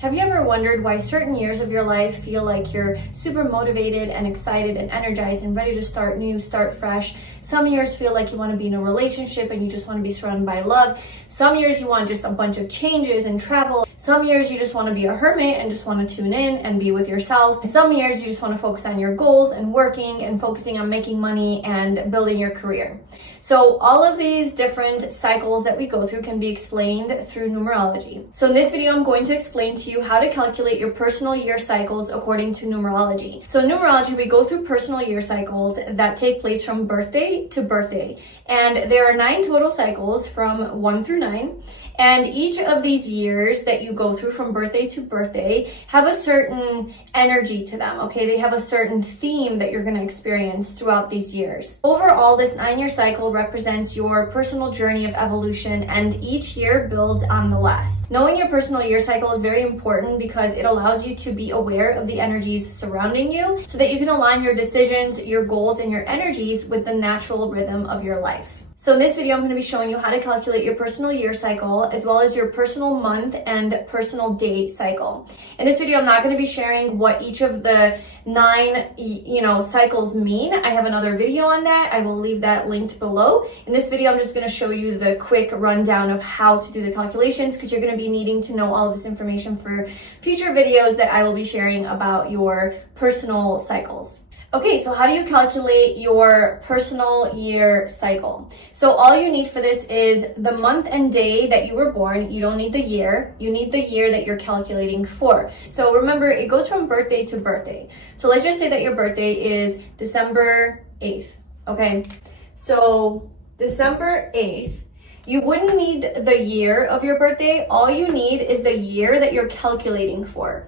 Have you ever wondered why certain years of your life feel like you're super motivated and excited and energized and ready to start new, start fresh? Some years feel like you want to be in a relationship and you just want to be surrounded by love. Some years you want just a bunch of changes and travel. Some years you just want to be a hermit and just want to tune in and be with yourself. And some years you just want to focus on your goals and working and focusing on making money and building your career. So all of these different cycles that we go through can be explained through numerology. So in this video, I'm going to explain to you how to calculate your personal year cycles according to numerology. So in numerology, we go through personal year cycles that take place from birthday to birthday. And there are 9 total cycles from 1 through 9. And each of these years that you go through from birthday to birthday have a certain energy to them, okay? They have a certain theme that you're going to experience throughout these years. Overall, this 9-year cycle represents your personal journey of evolution, and each year builds on the last. Knowing your personal year cycle is very important because it allows you to be aware of the energies surrounding you so that you can align your decisions, your goals, and your energies with the natural rhythm of your life. So in this video, I'm going to be showing you how to calculate your personal year cycle as well as your personal month and personal day cycle. In this video, I'm not going to be sharing what each of the 9, cycles mean. I have another video on that. I will leave that linked below. In this video, I'm just going to show you the quick rundown of how to do the calculations because you're going to be needing to know all of this information for future videos that I will be sharing about your personal cycles. Okay, so how do you calculate your personal year cycle? So all you need for this is the month and day that you were born. You don't need the year. You need the year that you're calculating for. So remember, it goes from birthday to birthday. So let's just say that your birthday is December 8th, okay? So December 8th, you wouldn't need the year of your birthday. All you need is the year that you're calculating for.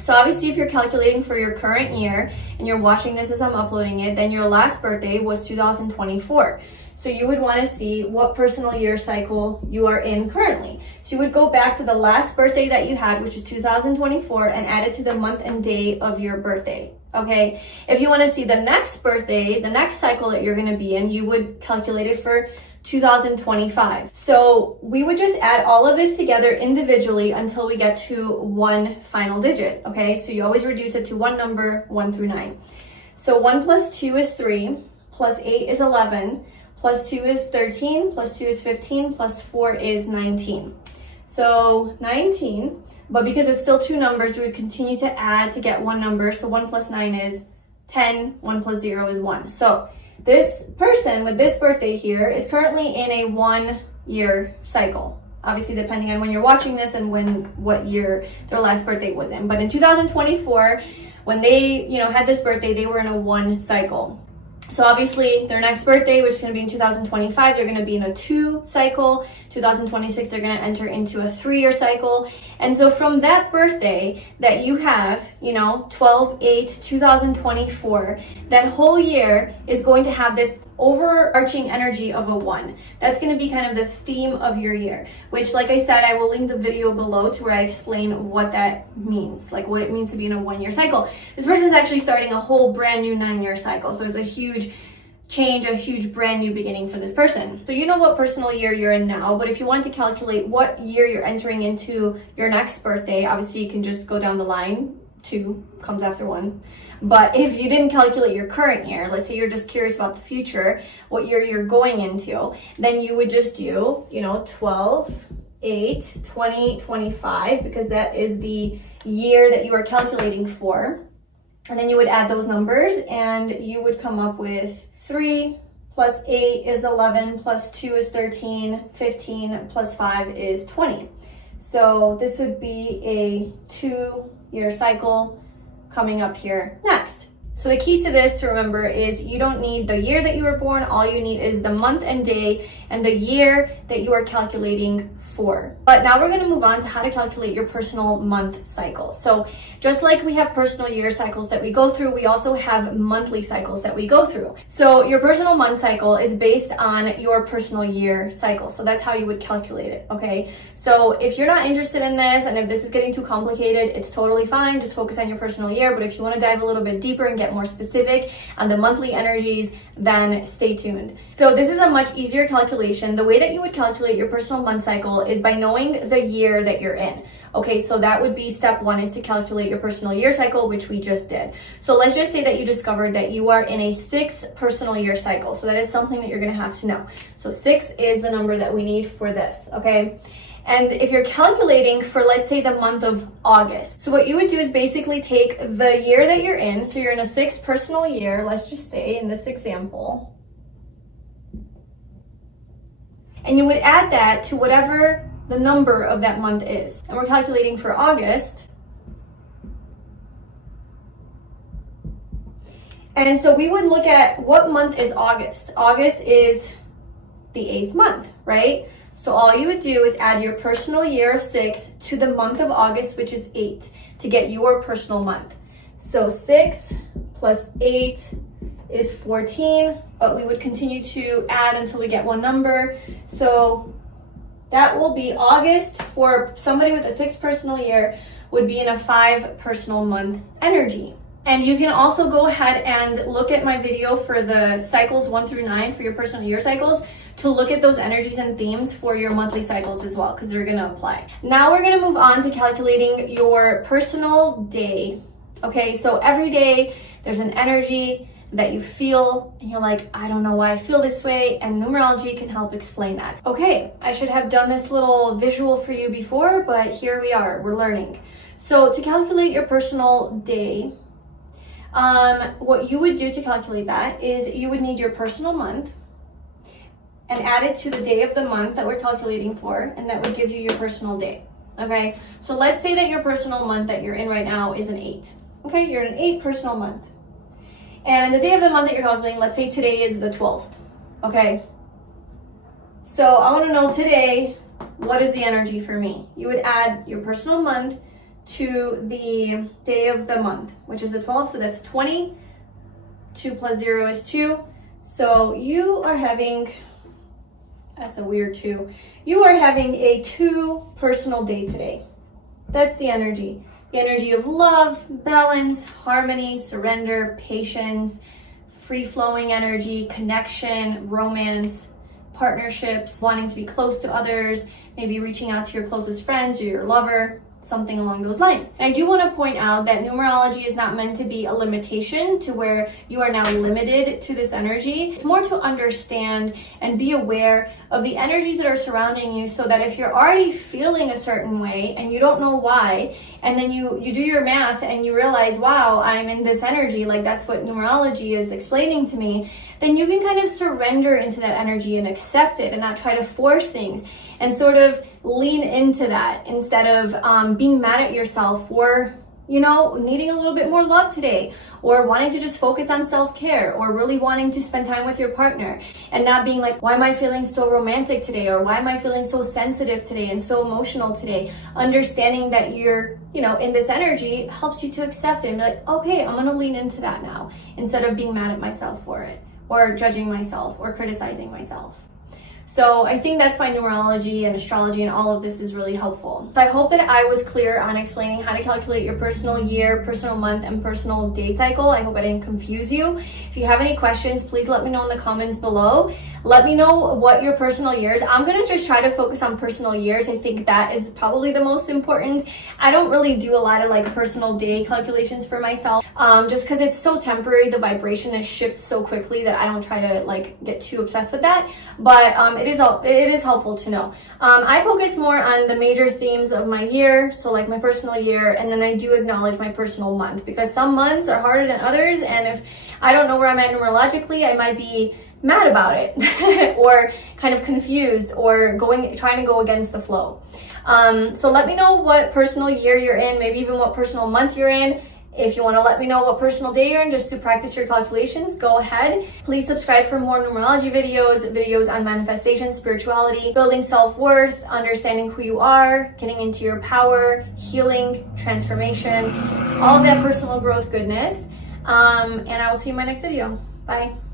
So obviously if you're calculating for your current year and you're watching this as I'm uploading it, then your last birthday was 2024. So you would want to see what personal year cycle you are in currently. So you would go back to the last birthday that you had, which is 2024, and add it to the month and day of your birthday. Okay. If you want to see the next birthday, the next cycle that you're going to be in, you would calculate it for 2025. So we would just add all of this together individually until we get to one final digit, okay? So you always reduce it to one number, 1 through 9. So 1 plus 2 is 3, plus 8 is 11, plus 2 is 13, plus 2 is 15, plus 4 is 19. So 19, but because it's still 2 numbers, we would continue to add to get one number. So 1 plus 9 is 10, 1 plus 0 is 1. So this person with this birthday here is currently in a 1-year cycle. Obviously, depending on when you're watching this and what year their last birthday was in. But in 2024, when they, had this birthday, they were in a 1 cycle. So obviously, their next birthday, which is going to be in 2025, they're going to be in a 2 cycle. 2026, they're going to enter into a 3-year cycle. And so from that birthday that you have, 12/8/2024, that whole year is going to have this overarching energy of a 1. That's going to be kind of the theme of your year, which, like I said, I will link the video below to where I explain what that means, like what it means to be in a 1-year cycle. This person is actually starting a whole brand new 9-year cycle. So it's a huge change, a huge brand new beginning for this person. So you know what personal year you're in now, but if you want to calculate what year you're entering into your next birthday, obviously you can just go down the line. 2 comes after 1. But if you didn't calculate your current year, let's say you're just curious about the future, what year you're going into, then you would just do, 12/8/2025, because that is the year that you are calculating for. And then you would add those numbers and you would come up with 3 plus 8 is 11, plus 2 is 13, 15 plus 5 is 20. So this would be a 2-year cycle coming up here next. So the key to this to remember is you don't need the year that you were born. All you need is the month and day and the year that you are calculating for. But now we're going to move on to how to calculate your personal month cycle. So just like we have personal year cycles that we go through, we also have monthly cycles that we go through. So your personal month cycle is based on your personal year cycle. So that's how you would calculate it, okay? So if you're not interested in this and if this is getting too complicated, it's totally fine. Just focus on your personal year. But if you want to dive a little bit deeper and get more specific on the monthly energies, then stay tuned. So this is a much easier calculation. The way that you would calculate your personal month cycle is by knowing the year that you're in. Okay, so that would be step one, is to calculate your personal year cycle, which we just did. So let's just say that you discovered that you are in a 6 personal year cycle. So that is something that you're gonna have to know. So 6 is the number that we need for this, okay? And if you're calculating for, let's say, the month of August, so what you would do is basically take the year that you're in. So you're in a 6 personal year, let's just say in this example, and you would add that to whatever the number of that month is. And we're calculating for August. And so we would look at what month is August. August is the 8th month, right? So all you would do is add your personal year of 6 to the month of August, which is 8, to get your personal month. So 6 plus 8 is 14, but we would continue to add until we get one number. So that will be August for somebody with a 6 personal year would be in a 5 personal month energy. And you can also go ahead and look at my video for the cycles 1 through 9 for your personal year cycles to look at those energies and themes for your monthly cycles as well, because they're going to apply. Now we're going to move on to calculating your personal day. Okay, so every day there's an energy that you feel and you're like, I don't know why I feel this way, and numerology can help explain that. Okay, I should have done this little visual for you before, but here we are, we're learning. So to calculate your personal day, what you would do to calculate that is you would need your personal month and add it to the day of the month that we're calculating for, and that would give you your personal day. Okay, so let's say that your personal month that you're in right now is an 8. Okay, you're in an 8 personal month. And the day of the month that you're calculating, let's say today is the 12th, okay? So I want to know today, what is the energy for me? You would add your personal month to the day of the month, which is the 12th, so that's 20. 2 plus 0 is 2. So you are having, that's a weird 2. You are having a 2 personal day today. That's the energy. The energy of love, balance, harmony, surrender, patience, free-flowing energy, connection, romance, partnerships, wanting to be close to others, maybe reaching out to your closest friends or your lover, something along those lines. And I do want to point out that numerology is not meant to be a limitation to where you are now limited to this energy. It's more to understand and be aware of the energies that are surrounding you, so that if you're already feeling a certain way and you don't know why, and then you do your math and you realize, wow, I'm in this energy, like that's what numerology is explaining to me, then you can kind of surrender into that energy and accept it and not try to force things, and sort of lean into that instead of being mad at yourself for, you know, needing a little bit more love today, or wanting to just focus on self-care, or really wanting to spend time with your partner and not being like, why am I feeling so romantic today, or why am I feeling so sensitive today and so emotional today? Understanding that you're, you know, in this energy helps you to accept it and be like, okay, I'm gonna lean into that now, instead of being mad at myself for it, or judging myself, or criticizing myself. So I think that's why numerology and astrology and all of this is really helpful. So I hope that I was clear on explaining how to calculate your personal year, personal month, and personal day cycle. I hope I didn't confuse you. If you have any questions, please let me know in the comments below. Let me know what your personal year is. I'm gonna just try to focus on personal years. I think that is probably the most important. I don't really do a lot of like personal day calculations for myself, just because it's so temporary. The vibration is shifts so quickly that I don't try to like get too obsessed with that. But it is helpful to know. I focus more on the major themes of my year, so like my personal year, and then I do acknowledge my personal month, because some months are harder than others, and if I don't know where I'm at numerologically, I might be mad about it or kind of confused, or trying to go against the flow. So let me know what personal year you're in, maybe even what personal month you're in. If you want to let me know what personal day you're in, just to practice your calculations, go ahead. Please subscribe for more numerology videos on manifestation, spirituality, building self-worth, understanding who you are, getting into your power, healing, transformation, all of that personal growth goodness. And I will see you in my next video. Bye.